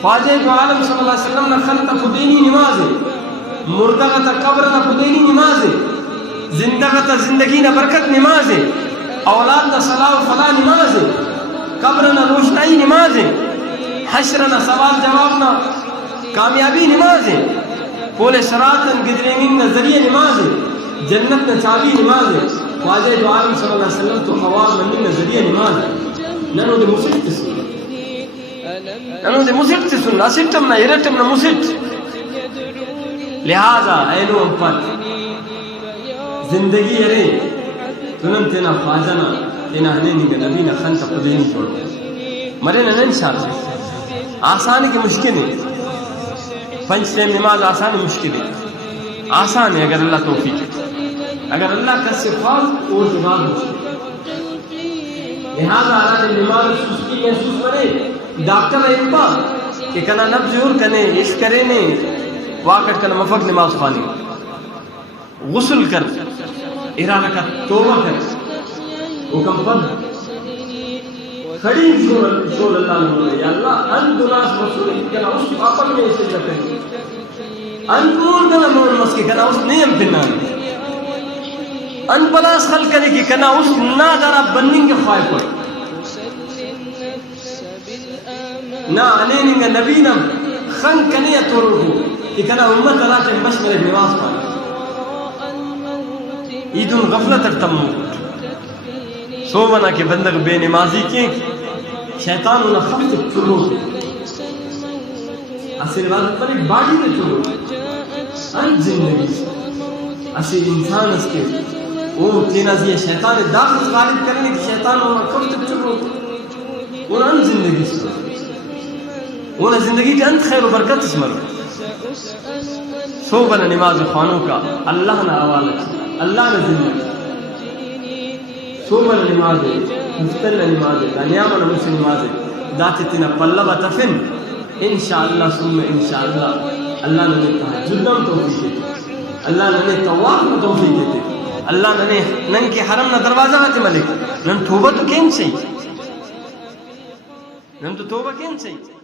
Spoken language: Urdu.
خواجہ دو عالم صلی اللہ علیہ وسلم خلط خدینی نماز مردغت قبر خدینی نماز زندگت زندگی نہ برکت نماز اولاد نہ صلاح و فلاح نماز قبر نہ روشنائی نماز حشر نہ سوال جواب نہ کامیابی نماز پول صراط گدرینگ نہ ذریعہ نماز جنت نہ چابی نماز خواجہ دو عالم صلی اللہ علیہ وسلم تو خواب مندی نہ ذریعہ نماز ننو دے مسجد سن ننو دے مسجد سن اسٹم نہ ارٹم نہ مسجد لہذا اینو امپت زندگی ارے تنم تینا خواجنا تینا ہنینی کا نبی نا خانتا قدینی چھوڑ مرے نا انشاءاللہ آسان کی مشکل ہے پنج ٹائم نماز آسان مشکل ہے آسان ہے اگر اللہ توفیق ہے اگر اللہ کا صفات اور جواب مشکل لہذا اللہ نے نماز سستی محسوس کرے ڈاکٹر ایمپا کہ کنا نبز اور کنے عشق کرے نے واقعت کنا مفق نماز خوانی غسل کر ارادہ کا توبہ کر حکم پڑھ کھڑی شور اللہ نے یا اللہ انت ناس مسئول کنا اس اپن میں اسے جاتے انکور کنا مون مسکی کنا اس نیم پنان ان پلاس خل کرے کہ کنا اس نادرہ بننگ کے خواہ کوئی نا انینگ نبینا خن کنی اتورو ہو کہ کنا امت اللہ کے بس میرے نواز پائے عید الغفلت ارتمو سو منا کہ بندر بے نمازی کی شیطان انہا خفت چلو اصل بات پر ایک باڑی میں چلو ان زندگی اصل انسان اس کے وہ تینازی شیطان داخل غالب کرنے کی شیطان انہا خفت چلو انہا ان زندگی سے انہا زندگی کے انت خیر و برکت اس مرو سو بنا نماز خوانوں کا اللہ نے حوالہ اللہ نے زندگی سومن نماز مفتل نماز دانیامن مسلم نماز داتتنا پلبہ تفن انشاءاللہ ثم انشاءاللہ اللہ نے تہجدم توفیق دیتے اللہ نے طواف میں توفیق دیتے اللہ نے نن کے حرم نہ دروازہ ہاتھ ملک نن توبہ تو کین چاہیے نن تو توبہ کین چاہیے